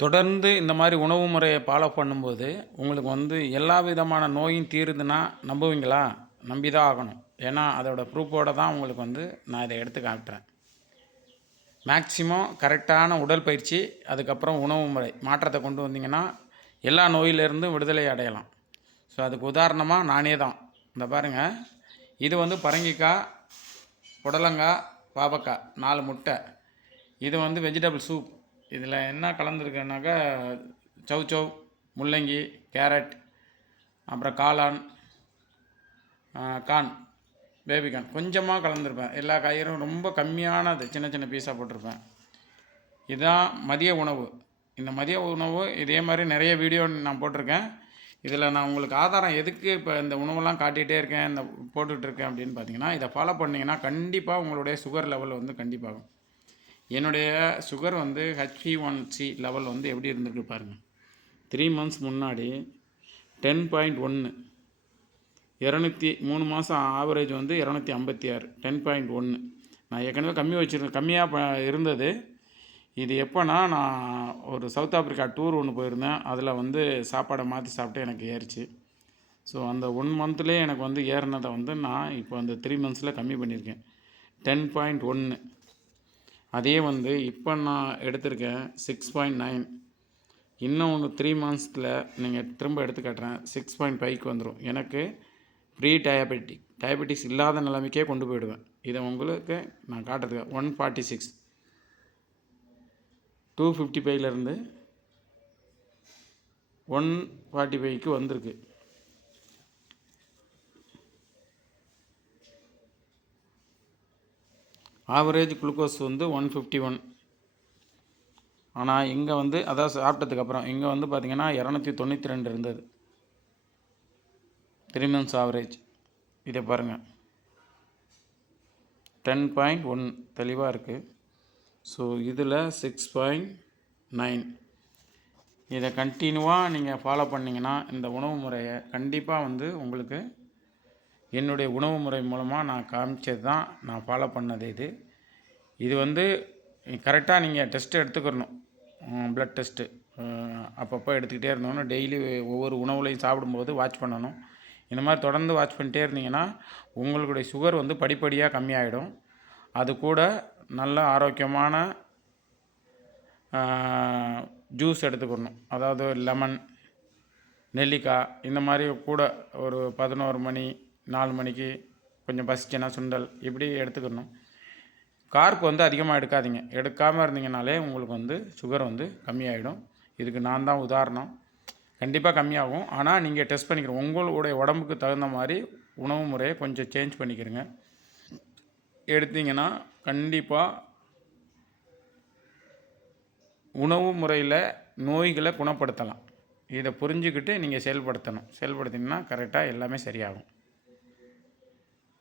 தொடர்ந்து இந்த மாதிரி உணவு முறையை ஃபாலோ பண்ணும்போது உங்களுக்கு வந்து எல்லா விதமான நோயும் தீருதுன்னா நம்புவீங்களா? நம்பி தான் ஆகணும். ஏன்னா அதோட ப்ரூஃபோட தான் உங்களுக்கு வந்து நான் இதை எடுத்து காட்டுறேன். மேக்ஸிமம் கரெக்டான உடற்பயிற்சி, அதுக்கப்புறம் உணவு முறை மாற்றத்தை கொண்டு வந்தீங்கன்னா எல்லா நோயிலிருந்தும் விடுதலை அடையலாம். ஸோ அதுக்கு உதாரணமாக நானே தான். இந்த பாருங்கள், இது வந்து பரங்கிக்காய், புடலங்காய், பாவக்காய் 4 முட்டை. இது வந்து வெஜிடபிள் சூப். இதில் என்ன கலந்துருக்குனாக்கா சௌசௌ, முள்ளங்கி, கேரட், அப்புறம் காளான், கார்ன், பேபிகார்ன் கொஞ்சமாக கலந்துருப்பேன். எல்லா காய்கறியும் ரொம்ப கம்மியானது சின்ன சின்ன பீஸாக போட்டிருப்பேன். இதுதான் மதிய உணவு. இந்த மதிய உணவு இதே மாதிரி நிறைய வீடியோ நான் போட்டிருக்கேன். இதில் நான் உங்களுக்கு ஆதாரம் எதுக்கு இப்போ இந்த உணவெல்லாம் காட்டிகிட்டே இருக்கேன், இந்த போட்டுட்ருக்கேன் அப்படின்னு பார்த்தீங்கன்னா, இதை ஃபாலோ பண்ணிங்கன்னா கண்டிப்பாக உங்களுடைய சுகர் லெவல் வந்து கண்டிப்பாகும். என்னுடைய சுகர் வந்து HbA1c லெவல் வந்து எப்படி இருந்திருக்கு பாருங்கள். 3 மந்த்ஸ் முன்னாடி 10.1, 3 மாதம் ஆவரேஜ் வந்து 256, 10.1. நான் ஏற்கனவே கம்மியாக இருந்தது. இது எப்போனா, நான் ஒரு சவுத் ஆஃப்ரிக்கா டூர் ஒன்று போயிருந்தேன். அதில் வந்து சாப்பாடை மாற்றி சாப்பிட்டு எனக்கு ஏறிச்சு. ஸோ அந்த 1 மந்த்லேயே எனக்கு வந்து ஏறினதை வந்து நான் இப்போ அந்த 3 மந்த்ஸில் கம்மி பண்ணியிருக்கேன். 10.1. அதே வந்து இப்போ நான் எடுத்திருக்கேன் 6.9. இன்னும் ஒன்று 3 மந்த்ஸில் நீங்கள் திரும்ப எடுத்து காட்டுறேன், 6.5க்கு வந்துடும். எனக்கு ப்ரீ டயபெட்டிக்ஸ் இல்லாத நிலைமைக்கே கொண்டு போயிடுவேன். இதை உங்களுக்கு நான் காட்டுறதுக்கு 146, 255லேருந்து 145க்கு வந்திருக்கு. ஆவரேஜ் குளுக்கோஸ் வந்து 151. ஆனால் இங்கே வந்து அதான் சாப்பிட்டதுக்கப்புறம் இங்கே வந்து பார்த்திங்கன்னா 292 இருந்தது 3 மந்த்ஸ் ஆவரேஜ். இதை பாருங்கள், 10.1 தெளிவாக இருக்குது. ஸோ இதில் 6.9. இதை கண்டினியூவாக நீங்கள் ஃபாலோ பண்ணிங்கன்னா இந்த உணவு முறையை கண்டிப்பாக வந்து உங்களுக்கு என்னுடைய உணவு முறை மூலமாக நான் காமிச்சது தான், நான் ஃபாலோ பண்ணது. இது வந்து கரெக்டாக நீங்கள் டெஸ்ட்டு எடுத்துக்கிறணும். ப்ளட் டெஸ்ட்டு அப்பப்போ எடுத்துக்கிட்டே இருந்தோன்னா டெய்லி ஒவ்வொரு உணவுலையும் சாப்பிடும்போது வாட்ச் பண்ணணும். இந்த மாதிரி தொடர்ந்து வாட்ச் பண்ணிட்டே இருந்தீங்கன்னா உங்களுடைய சுகர் வந்து படிப்படியாக கம்மியாகிடும். அது கூட நல்ல ஆரோக்கியமான ஜூஸ் எடுத்துக்கணும். அதாவது லெமன், நெல்லிக்காய் இந்த மாதிரி கூட ஒரு 11 மணி 4 மணிக்கு கொஞ்சம் பசிச்சுன்னா சுண்டல் இப்படி எடுத்துக்கணும். கார்ப் வந்து அதிகமாக எடுக்காதீங்க. எடுக்காமல் இருந்தீங்கனாலே உங்களுக்கு வந்து சுகர் வந்து கம்மியாகிடும். இதுக்கு நான் தான் உதாரணம். கண்டிப்பாக கம்மியாகும். ஆனால் நீங்கள் டெஸ்ட் பண்ணிக்கிறோம். உங்களுடைய உடம்புக்கு தகுந்த மாதிரி உணவு முறையை கொஞ்சம் சேஞ்ச் பண்ணிக்கிறங்க. எடுத்தீங்கன்னா கண்டிப்பாக உணவு முறையில் நோய்களை குணப்படுத்தலாம். இதை புரிஞ்சுக்கிட்டு நீங்கள் செயல்படுத்தினீங்கன்னா கரெக்டாக எல்லாமே சரியாகும்.